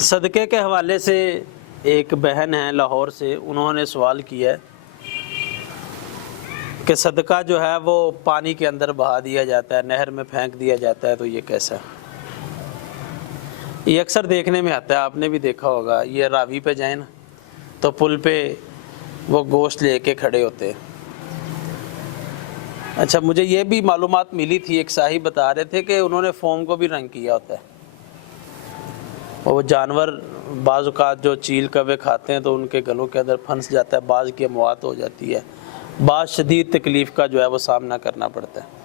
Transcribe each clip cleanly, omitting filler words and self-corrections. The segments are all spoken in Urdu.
صدقے کے حوالے سے ایک بہن ہے لاہور سے، انہوں نے سوال کیا ہے کہ صدقہ جو ہے وہ پانی کے اندر بہا دیا جاتا ہے، نہر میں پھینک دیا جاتا ہے، تو یہ کیسا ہے؟ یہ اکثر دیکھنے میں آتا ہے، آپ نے بھی دیکھا ہوگا، یہ راوی پہ جائیں نا تو پل پہ وہ گوشت لے کے کھڑے ہوتے ہیں۔ اچھا، مجھے یہ بھی معلومات ملی تھی، ایک صاحب بتا رہے تھے کہ انہوں نے فوم کو بھی رنگ کیا ہوتا ہے۔ وہ جانور بعض اوقات جو چیل کوے کھاتے ہیں تو ان کے گلوں کے اندر پھنس جاتا ہے، بعض کی اموات ہو جاتی ہے، بعض شدید تکلیف کا جو ہے وہ سامنا کرنا پڑتا ہے۔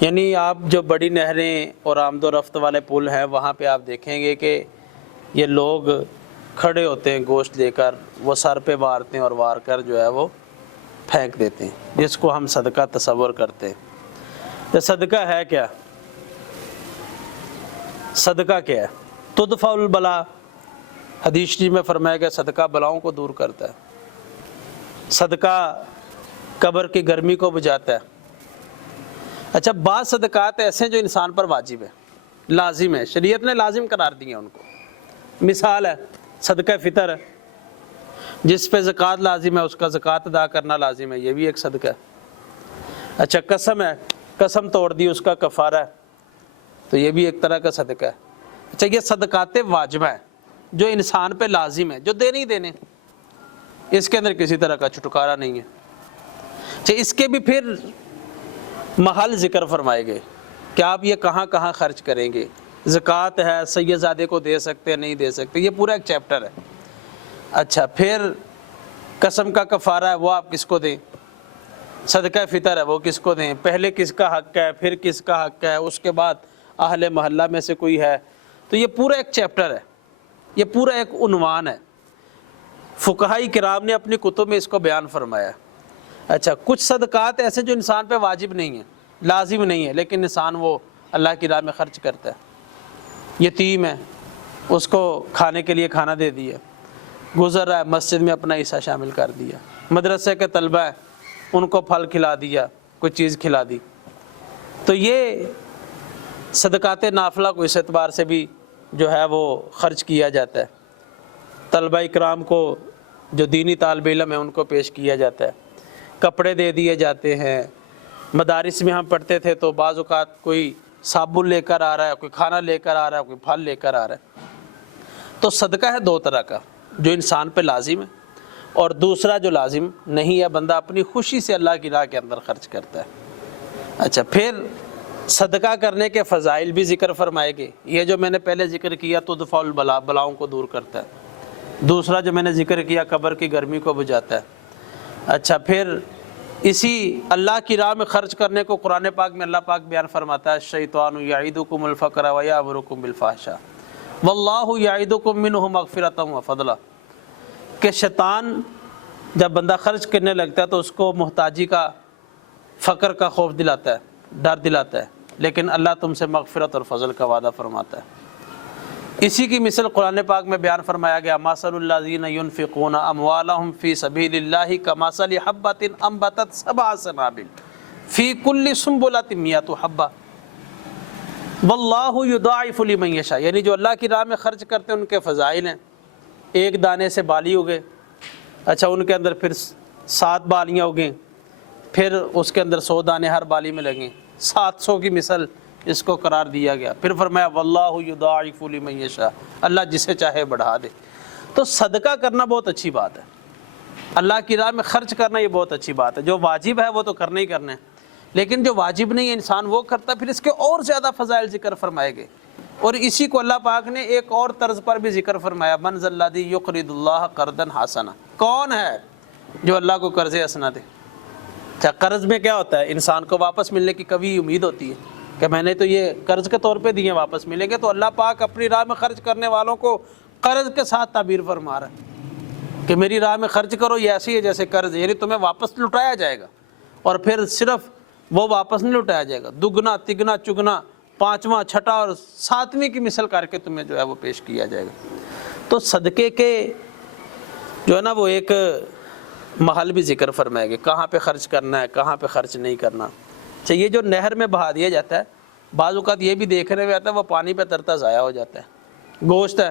یعنی آپ جو بڑی نہریں اور آمد و رفت والے پل ہیں وہاں پہ آپ دیکھیں گے کہ یہ لوگ کھڑے ہوتے ہیں گوشت لے کر، وہ سر پہ وارتے ہیں اور وار کر جو ہے وہ پھینک دیتے ہیں، جس کو ہم صدقہ تصور کرتے ہیں۔ تو صدقہ ہے کیا؟ صدقہ کیا ہے؟ تدفع البلا، حدیث شریف میں فرمایا گیا صدقہ بلاؤں کو دور کرتا ہے، صدقہ قبر کی گرمی کو بجھاتا ہے۔ اچھا، بعض صدقات ایسے ہیں جو انسان پر واجب ہے، لازم ہے، شریعت نے لازم قرار دی ہیں ان کو۔ مثال ہے صدقہ فطر ہے، جس پہ زکوٰۃ لازم ہے اس کا زکوٰۃ ادا کرنا لازم ہے، یہ بھی ایک صدقہ ہے۔ اچھا، قسم ہے، قسم توڑ دی اس کا کفارہ ہے، تو یہ بھی ایک طرح کا صدقہ ہے۔ اچھا، یہ صدقات واجبہ ہیں جو انسان پہ لازم ہے، جو دینے ہی دینے، اس کے اندر کسی طرح کا چھٹکارا نہیں ہے۔ اچھا، اس کے بھی پھر محل ذکر فرمائے گئے کہ آپ یہ کہاں کہاں خرچ کریں گے۔ زکوٰۃ ہے، سید زادے کو دے سکتے ہیں، نہیں دے سکتے، یہ پورا ایک چیپٹر ہے۔ اچھا، پھر قسم کا کفارہ ہے، وہ آپ کس کو دیں؟ صدقہ فطر ہے، وہ کس کو دیں؟ پہلے کس کا حق ہے، پھر کس کا حق ہے، اس کے بعد اہل محلہ میں سے کوئی ہے، تو یہ پورا ایک چیپٹر ہے، یہ پورا ایک عنوان ہے۔ فقہاء کرام نے اپنی کتب میں اس کو بیان فرمایا۔ اچھا، کچھ صدقات ایسے جو انسان پہ واجب نہیں ہیں، لازم نہیں ہے، لیکن انسان وہ اللہ کی راہ میں خرچ کرتا ہے۔ یتیم ہے، اس کو کھانے کے لیے کھانا دے دیا، گزر رہا ہے مسجد میں اپنا حصہ شامل کر دیا، مدرسے کے طلبہ ہے ان کو پھل کھلا دیا، کوئی چیز کھلا دی، تو یہ صدقات نافلہ کو اس اعتبار سے بھی جو ہے وہ خرچ کیا جاتا ہے۔ طلبہ اکرام کو جو دینی طالب علم ہیں ان کو پیش کیا جاتا ہے، کپڑے دے دیے جاتے ہیں۔ مدارس میں ہم پڑھتے تھے تو بعض اوقات کوئی صابن لے کر آ رہا ہے، کوئی کھانا لے کر آ رہا ہے، کوئی پھل لے کر آ رہا ہے۔ تو صدقہ ہے دو طرح کا، جو انسان پہ لازم ہے، اور دوسرا جو لازم نہیں ہے، بندہ اپنی خوشی سے اللہ کی راہ کے اندر خرچ کرتا ہے۔ اچھا، پھر صدقہ کرنے کے فضائل بھی ذکر فرمائے گے۔ یہ جو میں نے پہلے ذکر کیا تو تدفع البلا، بلاؤں کو دور کرتا ہے۔ دوسرا جو میں نے ذکر کیا قبر کی گرمی کو بجھاتا ہے۔ اچھا، پھر اسی اللہ کی راہ میں خرچ کرنے کو قرآن پاک میں اللہ پاک بیان فرماتا ہے، الشیطان یعدکم الفقر ویامرکم بالفحشاء واللہ یعدکم منہ مغفرۃ وفضلا، کہ شیطان جب بندہ خرچ کرنے لگتا ہے تو اس کو محتاجی کا، فقر کا خوف دلاتا ہے، ڈر دلاتا ہے، لیکن اللہ تم سے مغفرت اور فضل کا وعدہ فرماتا ہے۔ اسی کی مثل قرآن پاک میں بیان فرمایا گیا، مثل الذین ينفقون اموالهم فی سبیل اللہ کمثل حبۃ انبتت سبع سنابل فی کل سنبلۃ مئۃ حبۃ واللہ یضاعف لمن یشاء، یعنی جو اللہ کی راہ میں خرچ کرتے ہیں ان کے فضائل ہیں۔ ایک دانے سے بالی اگے، اچھا ان کے اندر پھر 7 بالیاں اگیں، پھر اس کے اندر 100 دانے ہر بالی میں لگیں، 700 کی مثل اس کو قرار دیا گیا۔ پھر فرمایا واللہ یضاعف لمن یشاء، اللہ جسے چاہے بڑھا دے۔ تو صدقہ کرنا بہت اچھی بات ہے، اللہ کی راہ میں خرچ کرنا یہ بہت اچھی بات ہے۔ جو واجب ہے وہ تو کرنا ہی کرنا ہے، لیکن جو واجب نہیں ہے انسان وہ کرتا ہے، پھر اس کے اور زیادہ فضائل ذکر فرمائے گئے۔ اور اسی کو اللہ پاک نے ایک اور طرز پر بھی ذکر فرمایا، من ذا الذی یقرض اللہ قرضا حسنا، کون ہے جو اللہ کو قرض حسنا دے؟ اچھا، قرض میں کیا ہوتا ہے؟ انسان کو واپس ملنے کی کبھی امید ہوتی ہے کہ میں نے تو یہ قرض کے طور پہ دیے، واپس ملیں گے، تو اللہ پاک اپنی راہ میں خرچ کرنے والوں کو قرض کے ساتھ تعبیر فرما رہا ہے کہ میری راہ میں خرچ کرو، یہ ایسی ہے جیسے قرض، یعنی تمہیں واپس لٹایا جائے گا، اور پھر صرف وہ واپس نہیں لٹایا جائے گا، دگنا تگنا چگنا، 5واں 6واں اور 7ویں کی مثل کر کے تمہیں جو ہے وہ پیش کیا جائے گا۔ تو صدقے کے جو ہے نا وہ ایک محل بھی ذکر فرمائے گے، کہاں پہ خرچ کرنا ہے، کہاں پہ خرچ نہیں کرنا۔ اچھا، یہ جو نہر میں بہا دیا جاتا ہے، بعض اوقات یہ بھی دیکھنے میں آتا ہے وہ پانی پہ ترتا ضائع ہو جاتا ہے۔ گوشت ہے،